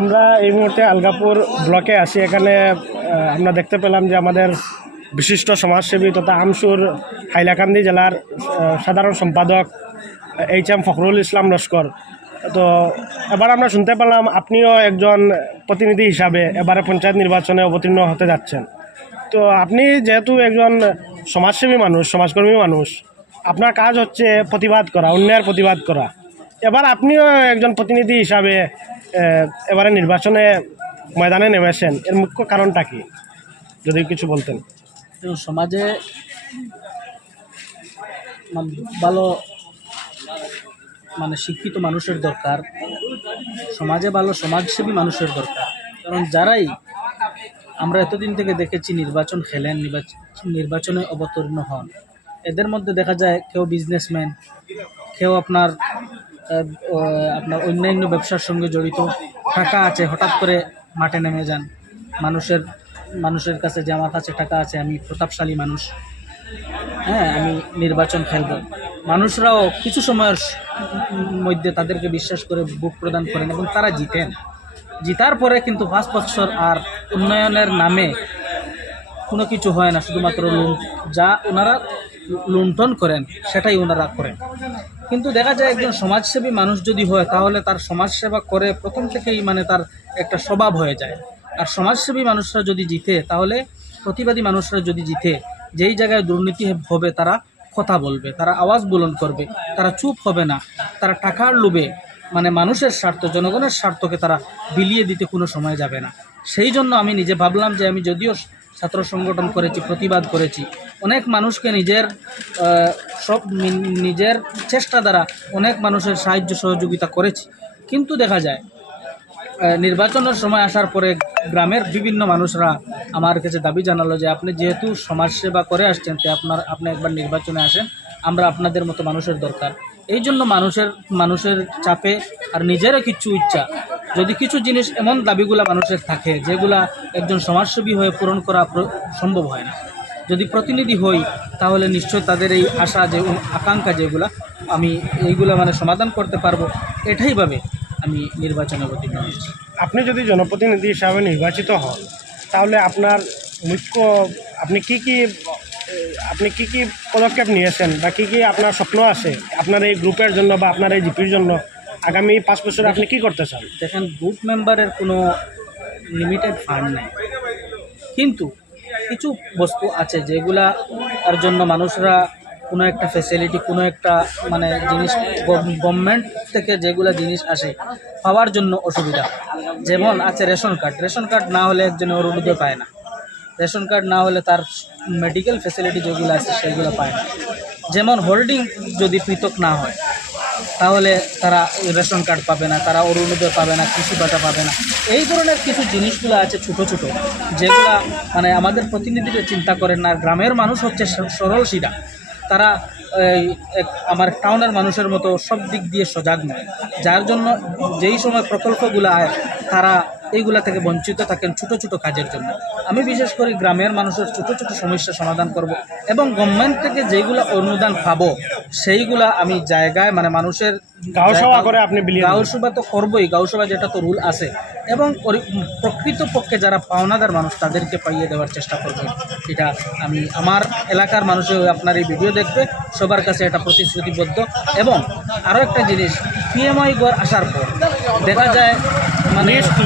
আমরা এই মুহূর্তে আলগাপুর ব্লকে আছি। এখানে আমরা দেখতে পেলাম যে আমাদের বিশিষ্ট সমাজসেবী তথা আমসুর হাইলাকান্দি জেলার সাধারণ সম্পাদক HM ফখরুল ইসলাম লস্কর। তো এবার আমরা শুনতে পেলাম আপনিও একজন প্রতিনিধি হিসাবে এবারে পঞ্চায়েত নির্বাচনে অবতীর্ণ হতে যাচ্ছেন। তো আপনি যেহেতু একজন সমাজসেবী মানুষ, সমাজকর্মী মানুষ, আপনার কাজ হচ্ছে প্রতিবাদ করা, অন্যায়ের প্রতিবাদ করা। এবার আপনিও একজন প্রতিনিধি হিসাবে এবারে নির্বাচনে ময়দানে নেমেছেন, এর মুখ্য কারণটা কি যদি কিছু বলতেন? সমাজে ভালো শিক্ষিত মানুষের দরকার, সমাজে ভালো সমাজসেবী মানুষের দরকার। কারণ যারাই আমরা এতদিন থেকে দেখেছি নির্বাচন খেলেন, নির্বাচনে অবতীর্ণ হন, এদের মধ্যে দেখা যায় কেউ বিজনেসম্যান, কেউ আপনার অন্যান্য ব্যবসার সঙ্গে জড়িত, টাকা আছে, হঠাৎ করে মাঠে নেমে যান মানুষের কাছে যে আমার কাছে টাকা আছে, আমি প্রতাপশালী মানুষ, হ্যাঁ আমি নির্বাচন খেলব। মানুষরাও কিছু সময়ের মধ্যে তাদেরকে বিশ্বাস করে ভোট প্রদান করেন এবং তারা জিতার পরে কিন্তু 5 বছর আর উন্নয়নের নামে কোনো কিছু হয় না, শুধুমাত্র যা ওনারা লুণ্ঠন করেন সেটাই ওনারা করেন। কিন্তু দেখা যায় একজন সমাজসেবী মানুষ যদি হয় তাহলে তার সমাজসেবা করে প্রথম থেকেই তার একটা স্বভাব হয়ে যায়। আর সমাজসেবী মানুষরা যদি জিতে, তাহলে প্রতিবাদী মানুষরা যদি জিতে, যেই জায়গায় দুর্নীতি হবে তারা কথা বলবে, তারা আওয়াজ বুলন্দ করবে, তারা চুপ হবে না, তারা টাকার লোভে মানুষের স্বার্থ, জনগণের স্বার্থকে তারা বিলিয়ে দিতে কোনো সময় যাবে না। সেই জন্য আমি নিজে ভাবলাম যে আমি যদিও ছাত্র সংগঠন করেছি, প্রতিবাদ করেছি, অনেক মানুষকে নিজের চেষ্টা দ্বারা অনেক মানুষের সাহায্য সহযোগিতা করেছি, কিন্তু দেখা যায় নির্বাচনের সময় আসার পরে গ্রামের বিভিন্ন মানুষরা আমার কাছে দাবি জানালো যে আপনি যেহেতু সমাজসেবা করে আসছেন, তো আপনি একবার নির্বাচনে আসেন, আমরা আপনাদের মতো মানুষের দরকার। এই জন্য মানুষের চাপে আর নিজেরও কিছু ইচ্ছা, যদি কিছু জিনিস এমন দাবিগুলা মানুষের থাকে যেগুলা একজন সমাজসেবী হয়ে পূরণ করা সম্ভব হয় না, যদি প্রতিনিধি হই তাহলে নিশ্চয় তাদের এই আশা, যে আকাঙ্ক্ষা যেগুলা, আমি এইগুলা সমাধান করতে পারবো, এটাই ভাবে আমি নির্বাচনে অবতীর্ণ হয়েছি। আপনি যদি জনপ্রতিনিধি হিসাবে নির্বাচিত হন তাহলে আপনার মুখ্য আপনি কি কি পদক্ষেপ নিয়েছেন বা কি আপনার স্বপ্ন আছে আপনার এই গ্রুপের জন্য বা আপনার এই জিপির জন্য আগামী 5 বছরে আপনি কি করতে চান? দেখেন, গ্রুপ মেম্বারের কোনো লিমিটেড ফান্ড নেই, কিন্তু কিছু বস্তু আছে যেগুলা এর জন্য মানুষরা কোনো একটা ফ্যাসিলিটি, কোনো একটা জিনিস গভর্নমেন্ট থেকে যেগুলা জিনিস আসে পাওয়ার জন্য অসুবিধা। যেমন আছে রেশন কার্ড না হলে একজন অরুণোদয় পায় না, রেশন কার্ড না হলে তার মেডিকেল ফ্যাসিলিটি যেগুলো আছে সেগুলো পায় না। যেমন হোল্ডিং যদি পৃথক না হয় তাহলে তারা রেশন কার্ড পাবে না, তারা অরুণোদয় পাবে না, কৃষি ভাতা পাবে না। এই ধরনের কিছু জিনিসগুলো আছে ছোট ছোট, যেগুলা আমাদের প্রতিনিধিরা চিন্তা করেন না। গ্রামের মানুষ হচ্ছে সরল সিধা, তারা আমার টাউনের মানুষের মতো সব দিক দিয়ে সজাগ নয়, যার জন্য যেই সময় প্রকল্পগুলো আয় তারা এইগুলা থেকে বঞ্চিত থাকেন ছোট ছোট কাজের জন্য। আমি বিশেষ করে গ্রামের মানুষের ছোট ছোট সমস্যা সমাধান করব এবং গভর্নমেন্ট থেকে যেইগুলা অনুদান পাবো সেইগুলা আমি জায়গায় মানুষের গাঁওসভা করে আপনি গাঁওসভা তো করবোই, গাঁওসভা যেটা তো রুল আছে, এবং প্রকৃতপক্ষে যারা পাওনাদার মানুষ তাদেরকে পাইয়ে দেওয়ার চেষ্টা করবো। এটা আমি আমার এলাকার মানুষের আপনার এই ভিডিও দেখবে সবার কাছে এটা প্রতিশ্রুতিবদ্ধ। এবং আরও একটা জিনিস, PMI গড় আসার পর দেখা যায়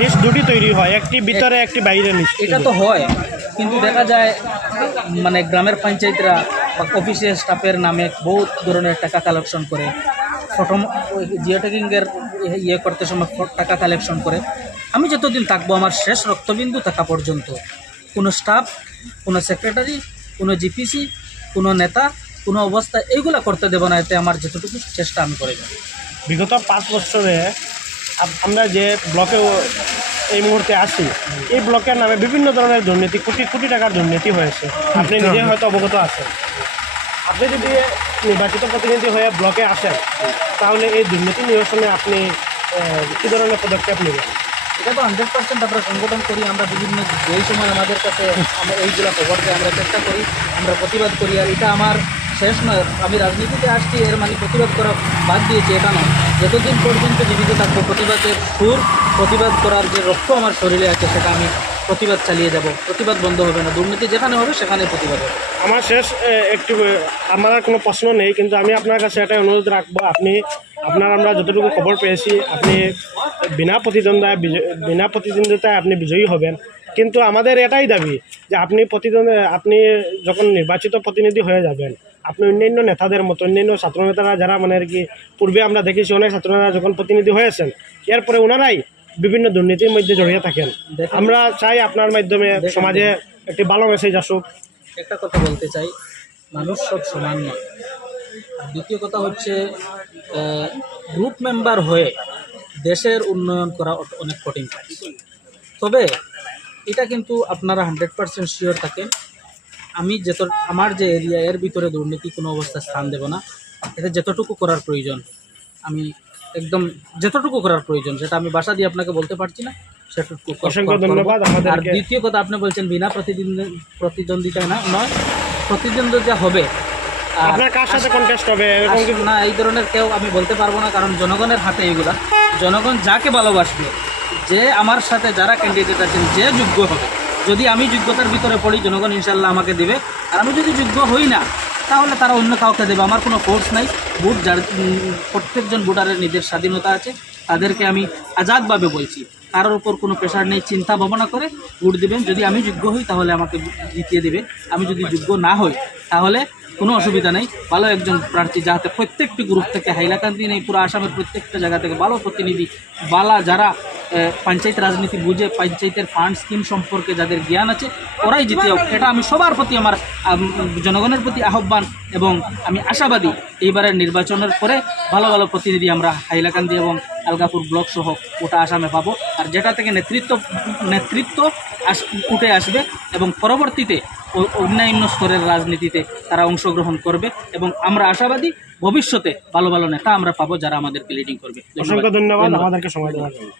লিস্ট দুটি তৈরি হয়, একটি ভিতরে একটি বাইরে লিস্ট। এটা তো হয়, কিন্তু দেখা যায় গ্রামের পঞ্চায়েতরা বা অফিসের স্টাফের নামে বহুত ধরনের টাকা কালেকশন করে, ফটো জিও ট্যাগিংয়ের করতে সময় টাকা কালেকশন করে। আমি যতদিন থাকবো, আমার শেষ রক্তবিন্দু থাকা পর্যন্ত কোনো স্টাফ, কোনো সেক্রেটারি, কোনো জিপিসি, কোনো নেতা, কোনো অবস্থা এইগুলা করতে দেবো না। এতে আমার যতটুকু চেষ্টা আমি করে যাব। বিগত 5 বছরে আমরা যে ব্লকে এই মুহূর্তে আছি, এই ব্লকের নামে বিভিন্ন ধরনের দুর্নীতি, কোটি কোটি টাকার দুর্নীতি হয়েছে। আপনি নিজে হয়তো অবগত আছেন। আপনি যদি নির্বাচিত প্রতিনিধি হয়ে ব্লকে আসেন তাহলে এই দুর্নীতি নিরসনে আপনি কী ধরনের পদক্ষেপ নেবেন? এটা তো 100% আমরা সংগঠন করি। আমরা বিভিন্ন যেই সময় আমাদের কাছে আমরা এইগুলো খবর দেয়, আমরা চেষ্টা করি, আমরা প্রতিবাদ করি। আর এটা আমার শেষ নয়, আমি রাজনীতিতে আসছি এর প্রতিবাদ করা বাদ দিয়েছি এটা নয়, যতদিন পর্যন্ত জীবিত থাকবো প্রতিবাদের সুর, প্রতিবাদ করার যে রক্ত আমার শরীরে আছে সেটা আমি প্রতিবাদ চালিয়ে যাব। প্রতিবাদ বন্ধ হবে না, দুর্নীতি যেখানে হবে সেখানে প্রতিবাদ হবে। আমার শেষ একটু আমার আর কোনো প্রশ্ন নেই, কিন্তু আমি আপনার কাছে এটাই অনুরোধ রাখবো, আমরা যতটুকু খবর পেয়েছি আপনি বিনা প্রতিদ্বন্দ্বিতায় আপনি বিজয়ী হবেন। কিন্তু আমাদের এটাই দাবি যে আপনি যখন নির্বাচিত প্রতিনিধি হয়ে যাবেন, আপনি অন্যান্য নেতাদের মতো, অন্যান্য ছাত্রনেতারা যারা মানে আর কি পূর্বে আমরা দেখেছি অনেক ছাত্রনেতারা যখন প্রতিনিধি হয়েছেন, এরপরে ওনারাই বিভিন্ন দুর্নীতির মধ্যে জড়িয়ে থাকেন। আমরা চাই আপনার মাধ্যমে সমাজে একটি ভালো মেসেজ আসুক। একটা কথা বলতে চাই, মানুষ সব সমান নয়। আর দ্বিতীয় কথা হচ্ছে গ্রুপ মেম্বার হয়ে দেশের উন্নয়ন করা অনেক কঠিন কাজ। তবে এটা কিন্তু আপনারা 100% শিওর থাকেন, আমি আমার যে এরিয়া এর ভিতরে দুর্নীতি কোনো অবস্থায় স্থান দেব না। এতে যতটুকু করার প্রয়োজন আমি একদম যতটুকু করার প্রয়োজন সেটা আমি বাসা দিয়ে আপনাকে বলতে পারছি না, সেটুকু অসংখ্য ধন্যবাদ আর আমাদেরকে। দ্বিতীয় কথা, আপনি বলছেন বিনা প্রতিদ্বন্দ্বিতা নয়, প্রতিদ্বন্দ্বিতা হবে। আর আপনার কার সাথে কন্টেস্ট হবে এরকম কিছু? না, এই ধরনের কেউ আমি বলতে পারবো না, কারণ জনগণের হাতে এগুলা। জনগণ যাকে ভালোবাসবে, যে আমার সাথে যারা ক্যান্ডিডেট আছেন, যে যোগ্য হবে, যদি আমি যোগ্যতার ভিতরে পড়ি জনগণ ইনশাল্লাহ আমাকে দেবে। আর আমি যদি যোগ্য হই না তাহলে তারা অন্য কাউকে দেবে। আমার কোনো ফোর্স নাই। ভোট প্রত্যেকজন ভোটারের নিজের স্বাধীনতা আছে, তাদেরকে আমি আজাদভাবে বলছি, কারোর উপর কোনো প্রেশার নেই। চিন্তা ভাবনা করে ভোট দেবেন। যদি আমি যোগ্য হই তাহলে আমাকে জিতিয়ে দেবে, আমি যদি যোগ্য না হই তাহলে কোনো অসুবিধা নেই। ভালো একজন প্রার্থী যাতে প্রত্যেকটি গ্রুপ থেকে, হাইলাকান্দি নেই পুরো আসামের প্রত্যেকটা জায়গা থেকে ভালো প্রতিনিধি, যারা পঞ্চায়েত রাজনীতি বুঝে, পঞ্চায়েতের ফান্ড স্কিম সম্পর্কে যাদের জ্ঞান আছে, ওরাই জিতে হোক। এটা আমি সবার প্রতি, আমার জনগণের প্রতি আহ্বান। এবং আমি আশাবাদী এইবারের নির্বাচনের পরে ভালো ভালো প্রতিনিধি আমরা হাইলাকান্দি এবং আলগাপুর ব্লক সহ গোটা আসামে পাবো। আর যেটা থেকে নেতৃত্ব উঠে আসবে এবং পরবর্তীতে অন্যান্য স্তরের রাজনীতিতে তারা অংশগ্রহণ করবে। এবং আমরা আশাবাদী ভবিষ্যতে ভালো ভালো নেতা আমরা পাবো যারা আমাদেরকে লিডিং করবে। অসংখ্য ধন্যবাদ আমাদেরকে সময় দেওয়ার জন্য।